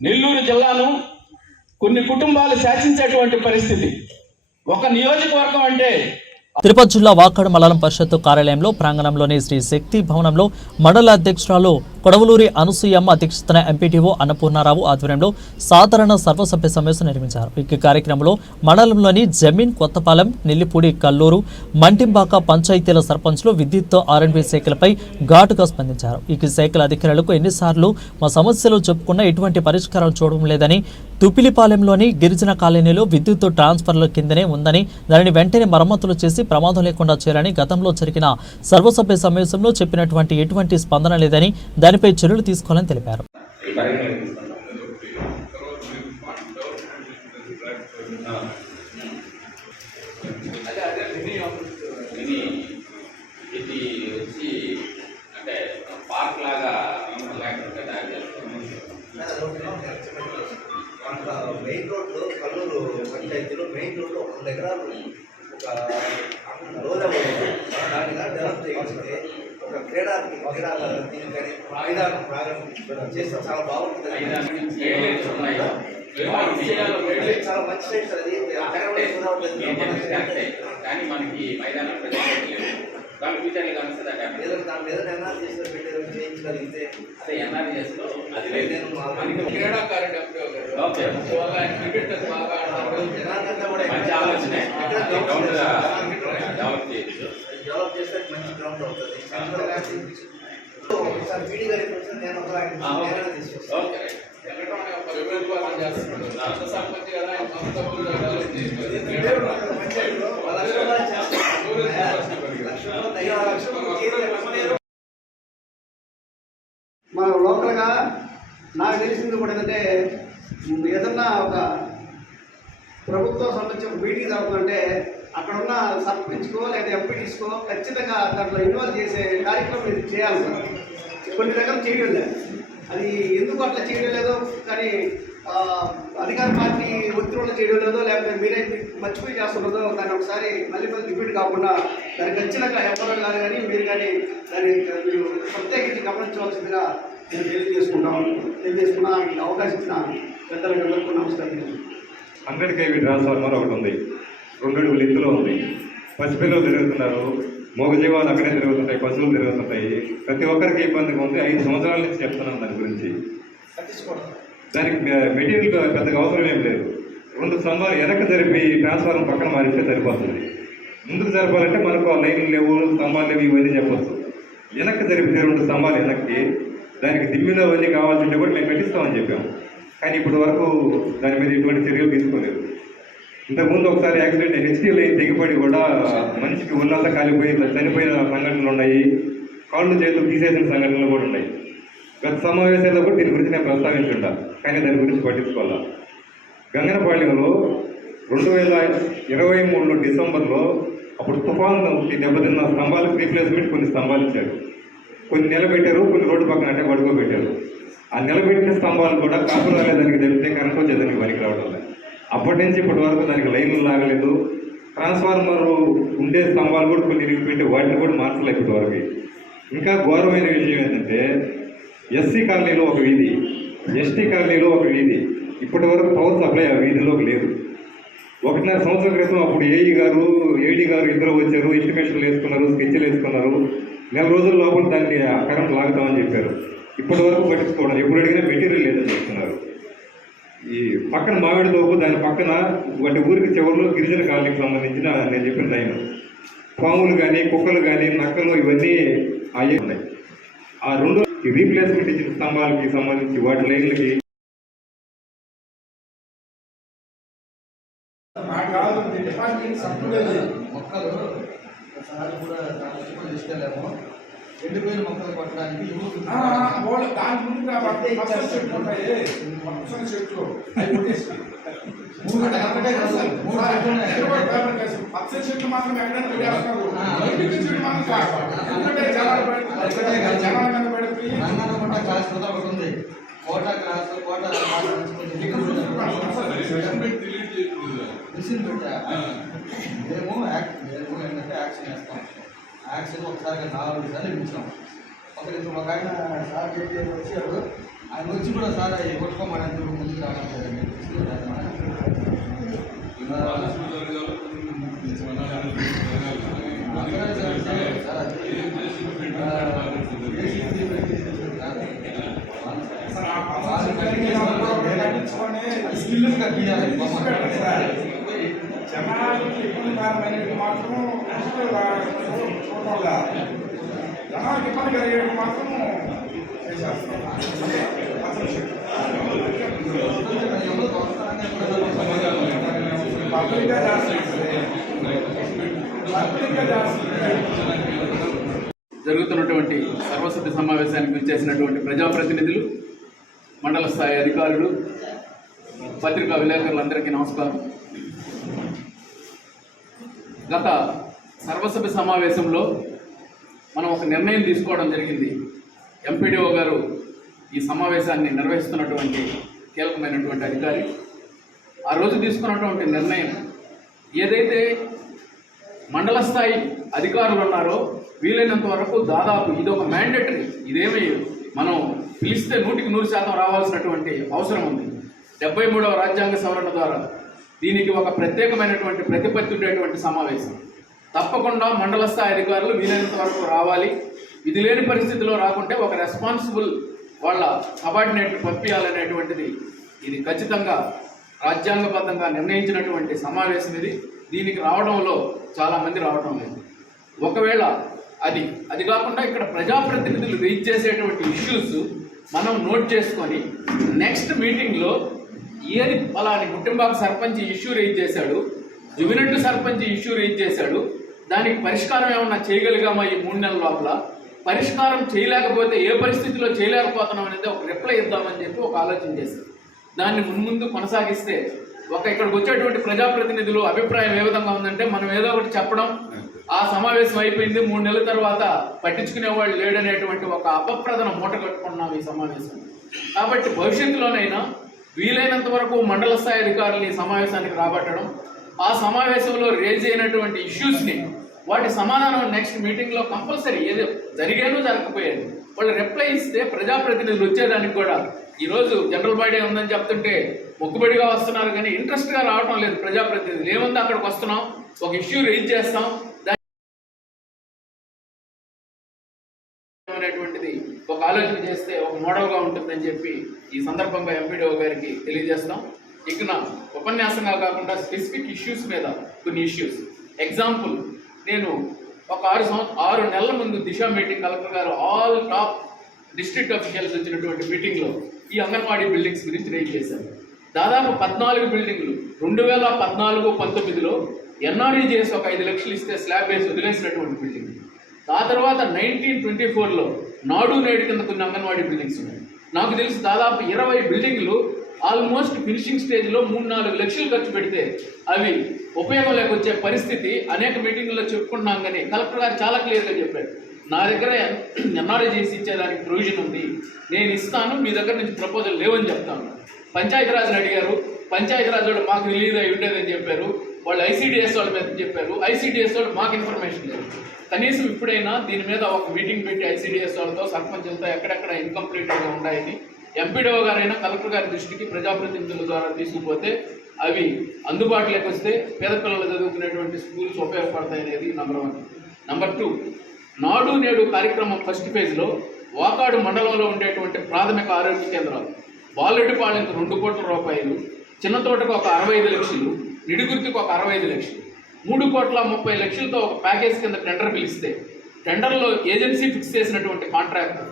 నెల్లూరు జిల్లాను కొన్ని కుటుంబాలు శాసించేటువంటి పరిస్థితి. ఒక నియోజకవర్గం అంటే తిరుపతి జిల్లా వాకాడు మండలం పరిషత్తు కార్యాలయంలో ప్రాంగణంలోని శ్రీ శక్తి భవనంలో మండల అధ్యక్షురాలు కొడవలూరి అనసూయమ్మ అధ్యక్షతన ఎంపీటీఓ అన్నపూర్ణారావు ఆధ్వర్యంలో సాధారణ సర్వసభ్య సమావేశం నిర్వహించారు. ఈ కార్యక్రమంలో మండలంలోని జమీన్, కొత్తపాలెం, నెల్లిపూడి, కల్లూరు, మంటింబాక పంచాయతీల సర్పంచ్లు విద్యుత్ R&B శాఖలపై ఘాటుగా స్పందించారు. ఈ శాఖల అధికారులకు ఎన్నిసార్లు మా సమస్యలు చెప్పుకున్నా ఎటువంటి పరిష్కారాలు చూడడం లేదని, తుపిలిపాలెంలోని గిరిజన కాలనీలో విద్యుత్ ట్రాన్స్ఫర్ల కిందనే ఉందని, దానిని వెంటనే మరమ్మతులు చేసి ప్రమాదం లేకుండా చేయాలని గతంలో జరిగిన సర్వసభ్య సమావేశంలో చెప్పినటువంటి ఎటువంటి స్పందన లేదని, దానిపై చర్యలు తీసుకోవాలని తెలిపారు. మెయిన్ రోడ్లో కల్లూరు పంచాయతీలో మెయిన్ రోడ్లో 100 ఎకరాలు ఒక రోజు దానిగా డెవలప్ చేయాల్సిందే. ఒక క్రీడా దీని కానీ మైదానం ప్రారంభం చేస్తే చాలా బాగుంటుంది. చాలా మంచి సైట్ సార్ అది. కానీ మనకి మైదానం దాని మీద ఎన్ఆర్జీఎస్ లో పెట్టే చేయించగలిగితే అదే ఎన్ఆర్జీఎస్ లో అది నేను క్రీడాకారుడు మంచి ఆలోచనే డెవలప్ చేయొచ్చు. డెవలప్ చేస్తే మంచి గ్రౌండ్ అవుతుంది. ఒకసారి పీడీ గారి నేను ఒక తీసుకొస్తాను. మన లోకల్గా నాకు తెలిసింది కూడా ఏంటంటే ఏదన్నా ఒక ప్రభుత్వం సంబంధించి ఒక మీటింగ్ జరుగుతుందంటే అక్కడ ఉన్న సర్పంచ్కో లేదా ఎంపీటీస్కో ఖచ్చితంగా దాంట్లో ఇన్వాల్వ్ చేసే కార్యక్రమం ఇది చేయాలి సార్. కొన్ని రకాలు చేయడం లేదు. అది ఎందుకు అట్లా చేయడం లేదో కానీ అధికార పార్టీ ఒత్తిడిలో చేయడం లేదో లేకపోతే మీరే మర్చిపోయి చేస్తున్నదో దాన్ని ఒకసారి మళ్ళీ రిపీట్ కాకుండా దానికి ఖచ్చితంగా ఎవరు గారు కానీ మీరు కానీ దాన్ని మీరు ప్రత్యేకించి గమనించవలసిందిగా నేను తెలియజేసుకున్నా అవకాశం ఇచ్చిన పెద్దలకు నమస్కారం. 100 kV ట్రాన్స్ఫార్మర్ ఒకటి ఉంది, 2 అడుగుల ఎత్తులో ఉంది. పసిపిల్లలు తిరుగుతున్నారు, మూగజీవాలు అక్కడే తిరుగుతుంటాయి, పశువులు తిరుగుతుంటాయి. ప్రతి ఒక్కరికి ఇబ్బందిగా ఉంది. 5 సంవత్సరాల నుంచి చెప్తున్నాం దాని గురించి. దానికి మెటీరియల్ పెద్దగా అవసరం ఏం లేదు. 2 స్తంభాలు వెనక జరిపి ట్రాన్స్ఫార్మర్ పక్కన మారిస్తే సరిపోతుంది. ముందుకు జరపాలంటే మనకు ఆ లైన్లు లేవు, స్తంభాలు లేవు, ఇవన్నీ చెప్పొచ్చు. వెనక్కి జరిపితే 2 స్తంభాలు వెనక్కి దానికి దిమ్మిలో అవన్నీ కావాల్సింటే కూడా మేము కట్టిస్తామని చెప్పాము. కానీ ఇప్పటి వరకు దాని మీద ఎటువంటి చర్యలు తీసుకోలేదు. ఇంతకుముందు ఒకసారి యాక్సిడెంట్ హెచ్డీ లైన్ తెగిపడి కూడా మనిషికి ఉన్నంత కాలిపోయి చనిపోయిన సంఘటనలు ఉన్నాయి. కాళ్ళు చేతులు తీసేసిన సంఘటనలు కూడా ఉన్నాయి. గత సమావేశాల్లో కూడా దీని గురించి నేను ప్రస్తావించుంటాను, కానీ దాని గురించి పట్టించుకోవాలా. గంగనపాళ్యంలో 2023 డిసెంబర్లో అప్పుడు తుఫాను దెబ్బతిన్న స్తంభాలకు రీప్లేస్మెంట్ కొన్ని స్తంభాలు ఇచ్చారు. కొన్ని నిలబెట్టారు, కొన్ని రోడ్డు పక్కన అంటే పడుకోబెట్టారు. ఆ నిలబెట్టిన స్తంభాలు కూడా కాపులు దానికి తెలిపితే కనుక వచ్చేదానికి పనికి రావడం లేదు. అప్పటి నుంచి ఇప్పటి వరకు దానికి లైన్లు లాగలేదు. ట్రాన్స్ఫార్మర్ ఉండే స్తంభాలు కూడా కొన్ని ఇరిగిపెట్టి వాటిని కూడా మార్చలేదు ఇప్పటి వరకు. ఇంకా ఘోరమైన విషయం ఏంటంటే ఎస్సీ కాలనీలో ఒక వీధి, ఎస్టీ కాలనీలో ఒక వీధి, ఇప్పటి వరకు పవర్ సప్లై ఆ వీధిలోకి లేదు. 1.5 సంవత్సరం క్రితం అప్పుడు ఏడీ గారు ఇద్దరు వచ్చారు, ఎస్టిమేషన్లు వేసుకున్నారు, స్కెచ్లు వేసుకున్నారు. 4 రోజుల లోపల దాన్ని కరెంట్ లాగుతామని చెప్పారు. ఇప్పటి వరకు పట్టించుకోవడం, ఎప్పుడు అడిగినా మెటీరియల్ లేదని చెప్తున్నారు. ఈ పక్కన మామిడి తోపు, దాని పక్కన వాటి ఊరికి చివరిలో గిరిజన కాలనీకి సంబంధించిన నేను చెప్పిన లైన్, పాములు కానీ కుక్కలు కానీ నక్కలు ఇవన్నీ అయ్యే ఉన్నాయి. ఆ 2 రీప్లేస్మెంట్ ఇచ్చిన స్తంభాలకి సంబంధించి వాటి లైన్లకి మొక్కలు ఒకసారి కూడా తీసుకెళ్ళాము. ఎండిపోయిన మొక్కలు పట్టడానికి దాని ముందు ఉంది. కోట క్లాస్ మిషన్ పెట్టా మేము ఏంటంటే యాక్షన్ వేస్తాం. యాక్షన్ ఒకసారి 4 సార్లు ఇచ్చాం. ఒక ఆయన సార్ చెప్పి వచ్చాడు, ఆయన వచ్చి కూడా సార్ అవి కొట్టుకోమని ముందుకు రావట్లేదండి. స్కిల్గా గీయాలి. జనాలకి ఇబ్బందికరమైనవి మాత్రం చూడాలి, జనాలకు ఇబ్బంది కలిగేవి మాత్రం చేసేస్తాం. పబ్లిక్గా జరుగుతున్నటువంటి సర్వసభ్య సమావేశానికి విచ్చేసినటువంటి ప్రజాప్రతినిధులు, మండల స్థాయి అధికారులు, పత్రికా విలేకరులందరికీ నమస్కారం. గత సర్వసభ్య సమావేశంలో మనం ఒక నిర్ణయం తీసుకోవడం జరిగింది. ఎంపీడీఓ గారు ఈ సమావేశాన్ని నిర్వహిస్తున్నటువంటి కీలకమైనటువంటి అధికారి. ఆ రోజు తీసుకున్నటువంటి నిర్ణయం ఏదైతే మండల స్థాయి అధికారులు ఉన్నారో వీలైనంత వరకు దాదాపు ఇది ఒక మ్యాండేటరీ, ఇదేమి మనం పిలిస్తే 100% రావాల్సినటువంటి అవసరం ఉంది. 73వ రాజ్యాంగ సవరణ ద్వారా దీనికి ఒక ప్రత్యేకమైనటువంటి ప్రతిపత్తి ఉండేటువంటి సమావేశం. తప్పకుండా మండల స్థాయి అధికారులు వీలైనంత వరకు రావాలి. ఇది లేని పరిస్థితిలో రాకుంటే ఒక రెస్పాన్సిబుల్ వాళ్ళ సబార్డినేట్ పంపించాలనేటువంటిది ఇది ఖచ్చితంగా రాజ్యాంగబద్ధంగా నిర్ణయించినటువంటి సమావేశం. దీనికి రావడంలో చాలామంది రావడం లేదు. ఒకవేళ అది కాకుండా ఇక్కడ ప్రజాప్రతినిధులు రీచ్ చేసేటువంటి ఇష్యూస్ మనం నోట్ చేసుకొని నెక్స్ట్ మీటింగ్లో ఏది అలాని గుట్టింబాకు సర్పంచ్ ఇష్యూ రేజ్ చేశాడు, జువినెట్టు సర్పంచ్ ఇష్యూ రేజ్ చేశాడు, దానికి పరిష్కారం ఏమన్నా చేయగలిగామా ఈ 3 నెలల లోపల, పరిష్కారం చేయలేకపోతే ఏ పరిస్థితిలో చేయలేకపోతున్నాం అనేది ఒక రిప్లై ఇద్దామని చెప్పి ఒక ఆలోచన చేశారు. దాన్ని ముందు కొనసాగిస్తే ఇక్కడికి వచ్చేటువంటి ప్రజాప్రతినిధులు అభిప్రాయం ఏ విధంగా ఉందంటే మనం ఏదో ఒకటి చెప్పడం, ఆ సమావేశం అయిపోయింది 3 నెలల తర్వాత పట్టించుకునేవాళ్ళు లేడనేటువంటి ఒక అపప్రదన మూట కట్టుకున్నాం ఈ సమావేశం. కాబట్టి భవిష్యత్తులోనైనా వీలైనంత వరకు మండల స్థాయి అధికారులు ఈ సమావేశానికి రాబట్టడం, ఆ సమావేశంలో రేజ్ అయినటువంటి ఇష్యూస్ని వాటి సమాధానం నెక్స్ట్ మీటింగ్లో కంపల్సరీ ఏదో జరిగాను జరగకపోయాను వాళ్ళు రిప్లై ఇస్తే ప్రజాప్రతినిధులు వచ్చేదానికి కూడా ఈరోజు జనరల్ బాడీ ఉందని చెప్తుంటే మొక్కుబడిగా వస్తున్నారు కానీ ఇంట్రెస్ట్గా రావటం లేదు. ప్రజాప్రతినిధులు ఏముంది అక్కడికి వస్తున్నాం, ఒక ఇష్యూ రేజ్ చేస్తాం అనేటువంటిది ఒక ఆలోచన చేస్తే ఒక మోడల్గా ఉంటుందని చెప్పి ఈ సందర్భంగా ఎంపీడీఓ గారికి తెలియజేస్తాం. ఇక ఉపన్యాసంగా కాకుండా స్పెసిఫిక్ ఇష్యూస్ మీద కొన్ని ఇష్యూస్ ఎగ్జాంపుల్, నేను ఒక 6 నెలల ముందు దిశ మీటింగ్ కలెక్టర్ గారు ఆల్ టాప్ డిస్ట్రిక్ట్ అఫీషియల్స్ వచ్చినటువంటి మీటింగ్లో ఈ అంగన్వాడీ బిల్డింగ్స్ గురించి రేజ్ చేశారు. దాదాపు 14 బిల్డింగ్లు 2014-19లో ఎన్ఆర్ఈజీఎస్ ఒక 5 లక్షలు ఇస్తే స్లాబ్ వేసి వదిలేసినటువంటి బిల్డింగ్. ఆ తర్వాత 1924లో నాడు నేడు కింద కొన్ని అంగన్వాడీ బిల్డింగ్స్ ఉన్నాయి. నాకు తెలిసి దాదాపు 20 బిల్డింగ్లు ఆల్మోస్ట్ ఫినిషింగ్ స్టేజ్లో 3-4 లక్షలు ఖర్చు పెడితే అవి ఉపయోగం లేకొచ్చే పరిస్థితి అనేక మీటింగుల్లో చెప్పుకుంటున్నాం. కానీ కలెక్టర్ గారు చాలా క్లియర్గా చెప్పారు, నా దగ్గర ఎన్ఆర్ఐజీఎస్ ఇచ్చేదానికి ప్రొవిజన్ ఉంది, నేను ఇస్తాను, మీ దగ్గర నుంచి ప్రపోజల్ లేవని చెప్తాను. పంచాయతీరాజ్ని అడిగారు, పంచాయతీరాజ్ వాళ్ళు మాకు రిలీజ్ అయి ఉండేదని చెప్పారు, వాళ్ళు ఐసీడీఎస్ వాళ్ళ మీద చెప్పారు, ఐసీడీఎస్ వాళ్ళు మాకు ఇన్ఫర్మేషన్ లేదు. కనీసం ఇప్పుడైనా దీని మీద ఒక మీటింగ్ పెట్టి ఐసీడీఎస్ వాళ్ళతో సర్పంచులతో ఎక్కడెక్కడ ఇన్కంప్లీట్గా ఉన్నాయని ఎంపీడీఓ గారైనా కలెక్టర్ గారి దృష్టికి ప్రజాప్రతినిధుల ద్వారా తీసుకుపోతే అవి అందుబాటులోకి వస్తే పేద పిల్లలు చదువుకునేటువంటి స్కూల్స్ ఉపయోగపడతాయనేది నెంబర్ 1. నెంబర్ 2, నాడు నేడు కార్యక్రమం ఫస్ట్ ఫేజ్లో వాకాడు మండలంలో ఉండేటువంటి ప్రాథమిక ఆరోగ్య కేంద్రాలు బాలెడ్డిపాళెంకు 2 కోట్ల రూపాయలు, చిన్నతోటకు ఒక 65 లక్షలు, నిడుగుర్తికి ఒక 65 లక్షలు, 3,30 లక్షలతో ఒక ప్యాకేజ్ కింద టెండర్ పిలిస్తే టెండర్లో ఏజెన్సీ ఫిక్స్ చేసినటువంటి కాంట్రాక్ట్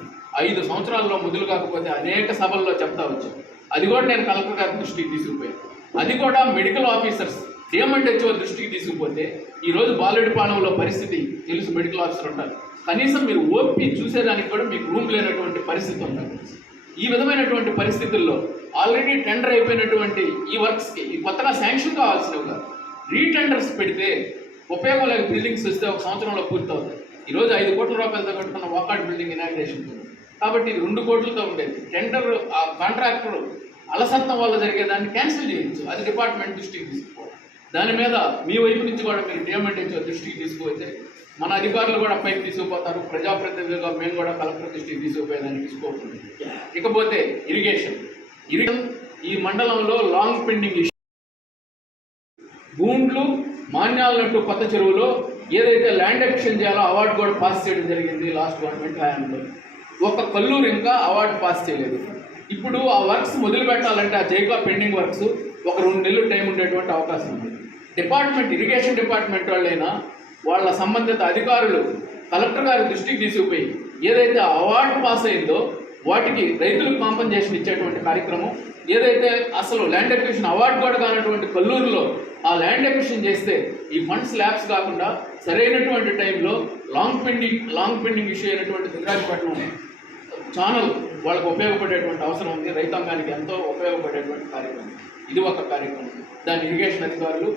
5 సంవత్సరాల్లో మొదలు కాకపోతే అనేక సభల్లో చెప్తా వచ్చాను. అది కూడా నేను కలెక్టర్ గారి దృష్టికి తీసుకుపోయాను. అది కూడా మెడికల్ ఆఫీసర్స్ డిఎంఎండ్హెచ్ఓ దృష్టికి తీసుకుపోతే ఈరోజు బాలెడ్డిపాళెంలో పరిస్థితి తెలుసు, మెడికల్ ఆఫీసర్ ఉంటారు, కనీసం మీరు ఓపీ చూసేదానికి కూడా మీకు రూమ్ లేనటువంటి పరిస్థితి ఉంటుంది. ఈ విధమైనటువంటి పరిస్థితుల్లో ఆల్రెడీ టెండర్ అయిపోయినటువంటి ఈ వర్క్స్కి ఈ కొత్తగా శాంక్షన్ కావాల్సినవి కాదు, రీటెండర్స్ పెడితే ఉపయోగం లేక బిల్డింగ్స్ వస్తే 1 సంవత్సరంలో పూర్తవుతాయి. ఈరోజు 5 కోట్ల రూపాయలతో కట్టుకున్న వాకాడ్ బిల్డింగ్ ఇనాగ్రేషన్ కాబట్టి ఇది 2 కోట్లతో ఉండేది. టెండర్ ఆ కాంట్రాక్టర్ అలసత్వం వల్ల జరిగేదాన్ని క్యాన్సిల్ చేయొచ్చు, అది డిపార్ట్మెంట్ దృష్టికి తీసుకోవాలి. దాని మీద మీ వైపు నుంచి కూడా మీరు డిఎంఎండ్ దృష్టికి తీసుకుపోతే మన అధికారులు కూడా పైకి తీసుకుపోతారు. ప్రజాప్రతినిధులుగా మేము కూడా కలెక్టర్ దృష్టికి తీసుకుపోయేదానికి తీసుకోతుంది. ఇకపోతే ఇరిగేషన్ ఈ మండలంలో లాంగ్ పెండింగ్ ఇష్యూ. గూండ్లు మాన్యాలన్నట్టు కొత్త చెరువులో ఏదైతే ల్యాండ్ ఎక్విజిషన్ చేయాలో అవార్డు కూడా పాస్ చేయడం జరిగింది లాస్ట్ గవర్నమెంట్ హయాంలో. ఒక కల్లూరు ఇంకా అవార్డు పాస్ చేయలేదు. ఇప్పుడు ఆ వర్క్స్ మొదలు పెట్టాలంటే ఆ జైగా పెండింగ్ వర్క్స్ ఒక 2 నెలలు టైం ఉండేటువంటి అవకాశం ఉంది. ఇరిగేషన్ డిపార్ట్మెంట్ వాళ్ళైనా వాళ్ళ సంబంధిత అధికారులు కలెక్టర్ గారి దృష్టికి తీసుకుపోయి ఏదైతే అవార్డు పాస్ అయిందో వాటికి రైతులకు కాంపన్సేషన్ ఇచ్చేటువంటి కార్యక్రమం, ఏదైతే అసలు ల్యాండ్ ఎక్విజిషన్ అవార్డు కూడా కానటువంటి కల్లూరులో ఆ ల్యాండ్ ఎక్విజిషన్ చేస్తే ఈ ఫండ్స్ ల్యాబ్స్ కాకుండా సరైనటువంటి టైంలో లాంగ్ పెండింగ్ ఇష్యూ అయినటువంటి దుర్గాజపట్నం ఛానల్ వాళ్ళకు ఉపయోగపడేటువంటి అవసరం ఉంది. రైతాంగానికి ఎంతో ఉపయోగపడేటువంటి కార్యక్రమం ఇది. ఒక కార్యక్రమం దాని ఇరిగేషన్ అధికారులు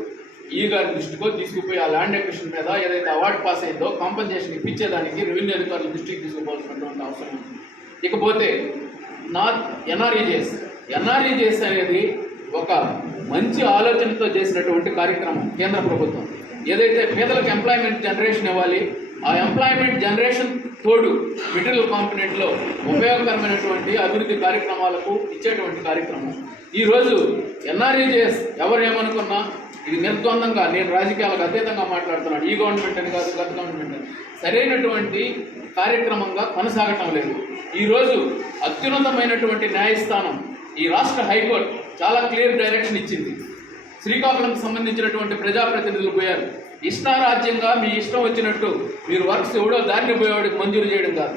గారి దృష్టికో తీసుకుపోయి ఆ ల్యాండ్ ఎక్విజిషన్ మీద ఏదైతే అవార్డు పాస్ అయిందో కాంపన్సేషన్ ఇప్పించేదానికి రెవెన్యూ అధికారుల దృష్టికి తీసుకోవాల్సినటువంటి అవసరం ఉంది. ఇకపోతే ఎన్ఆర్ఈజేఎస్ అనేది ఒక మంచి ఆలోచనతో చేసినటువంటి కార్యక్రమం కేంద్ర ప్రభుత్వం. ఏదైతే పేదలకు ఎంప్లాయ్మెంట్ జనరేషన్ ఇవ్వాలి, ఆ ఎంప్లాయ్మెంట్ జనరేషన్ తోడు మెటీరియల్ కాంపోనెంట్లో ఉపయోగకరమైనటువంటి అభివృద్ధి కార్యక్రమాలకు ఇచ్చేటువంటి కార్యక్రమం. ఈరోజు ఎన్ఆర్ఈజేఎస్ ఎవరేమనుకున్నా ఇది నిర్ద్వందంగా, నేను రాజకీయాలకు అతీతంగా మాట్లాడుతున్నాను, ఈ గవర్నమెంట్ అని కాదు గత గవర్నమెంట్ అని, సరైనటువంటి కార్యక్రమంగా కొనసాగటం లేదు. ఈరోజు అత్యున్నతమైనటువంటి న్యాయస్థానం ఈ రాష్ట్ర హైకోర్టు చాలా క్లియర్ డైరెక్షన్ ఇచ్చింది. శ్రీకాకుళంకి సంబంధించినటువంటి ప్రజాప్రతినిధులు పోయారు. ఇష్టారాజ్యంగా మీ ఇష్టం వచ్చినట్టు మీరు వర్క్స్ ఎవడో దారిని పోయేవాడికి మంజూరు చేయడం కాదు.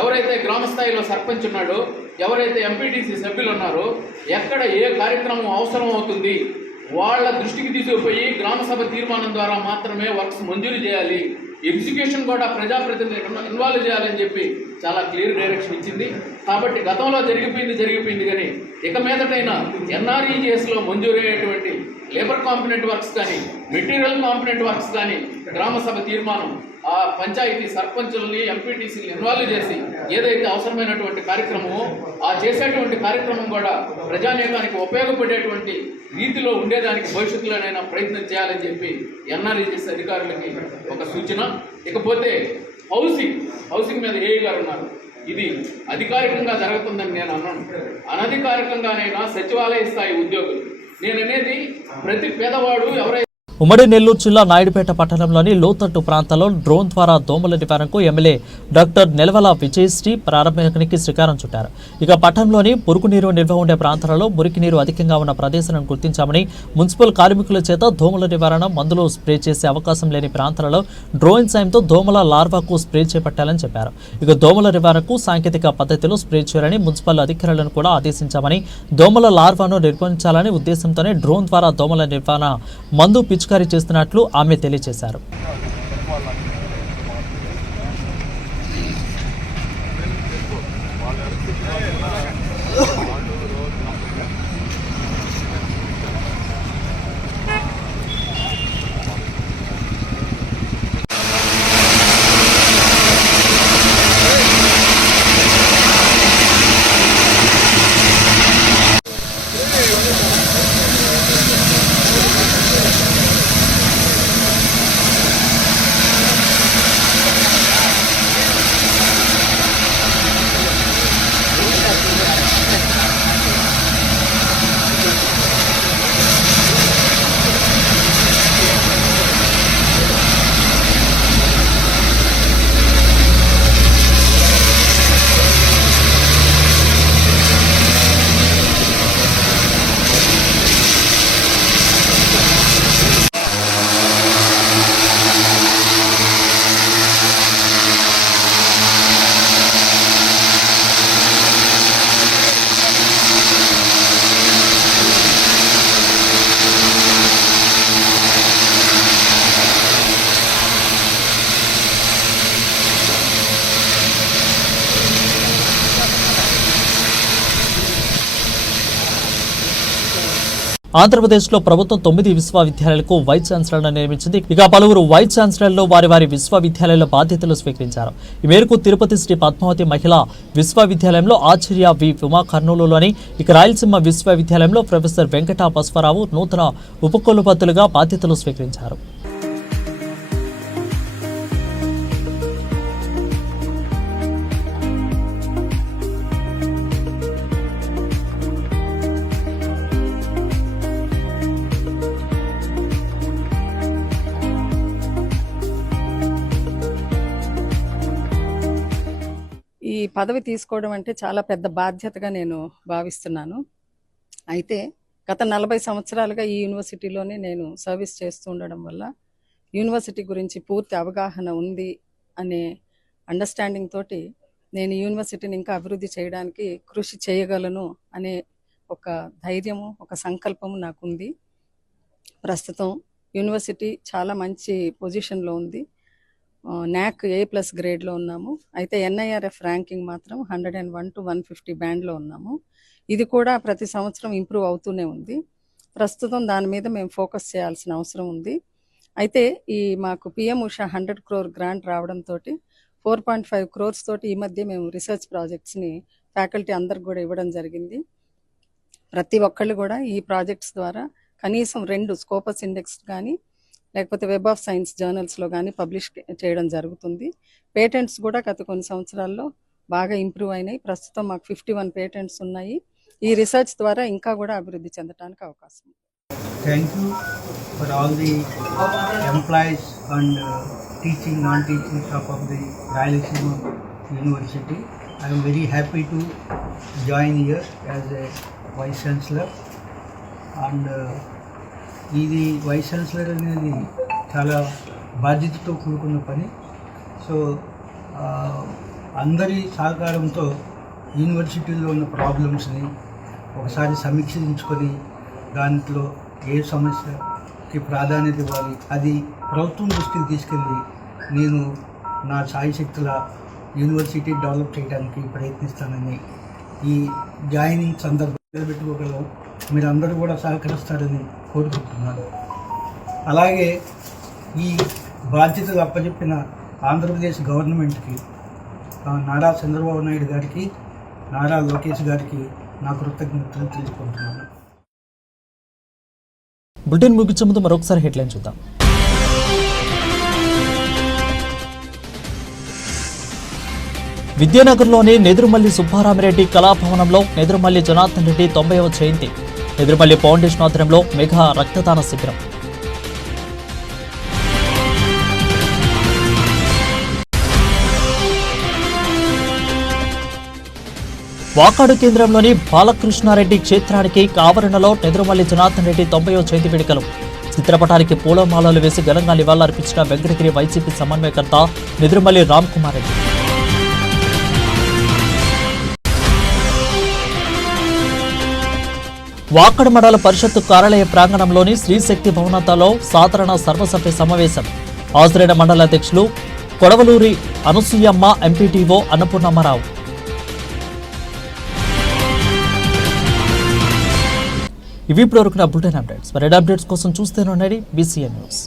ఎవరైతే గ్రామ స్థాయిలో సర్పంచ్ ఉన్నాడో, ఎవరైతే ఎంపీటీసీ సభ్యులు ఉన్నారో, ఎక్కడ ఏ కార్యక్రమం అవసరం అవుతుంది వాళ్ళ దృష్టికి తీసుకుపోయి గ్రామ సభ తీర్మానం ద్వారా మాత్రమే వర్క్స్ మంజూరు చేయాలి. ఎగ్జిక్యూషన్ కూడా ప్రజాప్రతినిధులు ఇన్వాల్వ్ చేయాలని చెప్పి చాలా క్లియర్ డైరెక్షన్ ఇచ్చింది. కాబట్టి గతంలో జరిగిపోయింది కానీ ఇక మీదటైనా ఎన్ఆర్ఈజీఎస్లో మంజూరు అయ్యేటువంటి లేబర్ కాంపోనెంట్ వర్క్స్ కానీ మెటీరియల్ కాంపోనెంట్ వర్క్స్ కానీ గ్రామ సభ తీర్మానం ఆ పంచాయతీ సర్పంచుల్ని ఎంపీటీసీని ఇన్వాల్వ్ చేసి ఏదైతే అవసరమైనటువంటి కార్యక్రమమో ఆ చేసేటువంటి కార్యక్రమం కూడా ప్రజానీకానికి ఉపయోగపడేటువంటి రీతిలో ఉండేదానికి భవిష్యత్తులోనైనా ప్రయత్నం చేయాలని చెప్పి ఎన్ఆర్ఈజీఎస్ అధికారులకి ఒక సూచన. ఇకపోతే హౌసింగ్ మీద ఏఈ గారు ఉన్నారు. ఇది అధికారికంగా జరుగుతుందని నేను అన్నాను. అనధికారికంగానైనా సచివాలయ స్థాయి ఉద్యోగులు. నేననేది ప్రతి పేదవాడు ఎవరైతే ఉమ్మడి నెల్లూరు జిల్లా నాయుడుపేట పట్టణంలోని లోతట్టు ప్రాంతాల్లో డ్రోన్ ద్వారా దోమల నివారణకు ఎమ్మెల్యే డాక్టర్ నెలవల విజయశ్రీ ప్రారంభానికి శ్రీకారం చుట్టారు. ఇక పట్టణంలోని పురుగునీరు నిల్వ ఉండే ప్రాంతాలలో మురికి నీరు అధికంగా ఉన్న ప్రదేశాలను గుర్తించామని, మున్సిపల్ కార్మికుల చేత దోమల నివారణ మందులు స్ప్రే చేసే అవకాశం లేని ప్రాంతాలలో డ్రోన్ సాయంతో దోమల లార్వాకు స్ప్రే చేపట్టాలని చెప్పారు. ఇక దోమల నివారణకు సాంకేతిక పద్ధతిలో స్ప్రే చేయాలని మున్సిపల్ అధికారులను కూడా ఆదేశించామని, దోమల లార్వాను నిర్వహించాలనే ఉద్దేశంతోనే డ్రోన్ ద్వారా దోమల నివారణ మందు పిచికారీ చేస్తున్నట్లు ఆమె తెలియజేశారు. ఆంధ్రప్రదేశ్లో ప్రభుత్వం 9 విశ్వవిద్యాలయాలకు వైస్ ఛాన్సలర్లను నియమించింది. ఇక పలువురు వైస్ ఛాన్సలర్లు వారి విశ్వవిద్యాలయాల బాధ్యతలు స్వీకరించారు. ఈ మేరకు తిరుపతి శ్రీ పద్మావతి మహిళా విశ్వవిద్యాలయంలో ఆచార్య వి ఉమా కర్నూలులోని, ఇక రాయలసీమ విశ్వవిద్యాలయంలో ప్రొఫెసర్ వెంకట బసవరావు నూతన ఉపకులపతులుగా బాధ్యతలు స్వీకరించారు. ఈ పదవి తీసుకోవడం అంటే చాలా పెద్ద బాధ్యతగా నేను భావిస్తున్నాను. అయితే గత 40 సంవత్సరాలుగా ఈ యూనివర్సిటీలోనే నేను సర్వీస్ చేస్తూ ఉండడం వల్ల యూనివర్సిటీ గురించి పూర్తి అవగాహన ఉంది అనే అండర్స్టాండింగ్ తోటి నేను యూనివర్సిటీని ఇంకా అభివృద్ధి చేయడానికి కృషి చేయగలను అనే ఒక ధైర్యము, ఒక సంకల్పము నాకుంది. ప్రస్తుతం యూనివర్సిటీ చాలా మంచి పొజిషన్లో ఉంది. NAC A+ గ్రేడ్లో ఉన్నాము. అయితే NIRF ర్యాంకింగ్ మాత్రం 101 to 150 బ్యాండ్లో ఉన్నాము. ఇది కూడా ప్రతి సంవత్సరం ఇంప్రూవ్ అవుతూనే ఉంది. ప్రస్తుతం దాని మీద మేము ఫోకస్ చేయాల్సిన అవసరం ఉంది. అయితే మాకు PM ఉషా 100 crore గ్రాంట్ రావడంతో 4.5 crores తోటి ఈ మధ్య మేము రీసెర్చ్ ప్రాజెక్ట్స్ని ఫ్యాకల్టీ అందరికి కూడా ఇవ్వడం జరిగింది. ప్రతి ఒక్కళ్ళు కూడా ఈ ప్రాజెక్ట్స్ ద్వారా కనీసం 2 స్కోపస్ ఇండెక్స్ కానీ లేకపోతే వెబ్ ఆఫ్ సైన్స్ జర్నల్స్లో కానీ పబ్లిష్ చేయడం జరుగుతుంది. పేటెంట్స్ కూడా గత కొన్ని సంవత్సరాల్లో బాగా ఇంప్రూవ్ అయినాయి. ప్రస్తుతం మాకు 51 పేటెంట్స్ ఉన్నాయి. ఈ రీసెర్చ్ ద్వారా ఇంకా కూడా అభివృద్ధి చెందడానికి అవకాశం ఉంది. Thank you for all the employees and teaching, non teaching staff of the Rayalaseema university. I'm very happy to join here as a vice chancellor. అండ్ ఇది వైస్ ఛాన్సలర్ అనేది చాలా బాధ్యతతో కూడుకున్న పని. సో అందరి సహకారంతో యూనివర్సిటీలో ఉన్న ప్రాబ్లమ్స్ని ఒకసారి సమీక్షించుకొని దాంట్లో ఏ సమస్యకి ప్రాధాన్యత ఇవ్వాలి అది ప్రభుత్వం దృష్టికి తీసుకెళ్ళి నేను నా సాయశక్తుల యూనివర్సిటీ డెవలప్ చేయడానికి ప్రయత్నిస్తానని ఈ జాయినింగ్ సందర్భంగా పెట్టుకోగలం. మీరందరూ కూడా సహకరిస్తారని కోరుకుంటున్నాను. అలాగే ఈ బాధ్యతలు అప్పచెప్పిన ఆంధ్రప్రదేశ్ గవర్నమెంట్కి, నారా చంద్రబాబు నాయుడు గారికి, నారా లోకేష్ గారికి నా కృతజ్ఞతలు తెలుపుకుంటున్నాను. బులెటిన్ ముగించే ముందు మరొకసారి హెడ్లైన్ చూద్దాం. విద్యానగర్లోని నెదురుమల్లి సుబ్బారామిరెడ్డి కళాభవనంలో నెదురుమల్లి జనార్దన్ రెడ్డి 90వ జయంతి. నెదురుమల్లి ఫౌండేషన్ ఆధ్వర్యంలో మెగా రక్తదాన శిబిరం. వాకాడు కేంద్రంలోని బాలకృష్ణారెడ్డి క్షేత్రానికి ఆవరణలో నెదురుమల్లి జనార్దన్ రెడ్డి 90వ జయంతి వేడుకలు. చిత్రపటానికి పూలమాలలు వేసి ఘనంగా నివాళులర్పించిన వెంకటగిరి వైసీపీ సమన్వయకర్త నెదురుమల్లి రామ్ కుమార్ రెడ్డి. వాకాడు మండల పరిషత్తు కార్యాలయ ప్రాంగణంలోని శ్రీశక్తి భవనతలో సాధారణ సర్వసభ్య సమావేశం. హాజరైన మండల అధ్యక్షులు కొడవలూరి అనసూయమ్మ, ఎంపీటీఓ అన్నపూర్ణమ్మరావు. ఇవి ఇప్పుడు వరకు బులెటిన్ అప్డేట్స్. మరి అప్డేట్స్ కోసం చూస్తూనే ఉండండి BCN న్యూస్.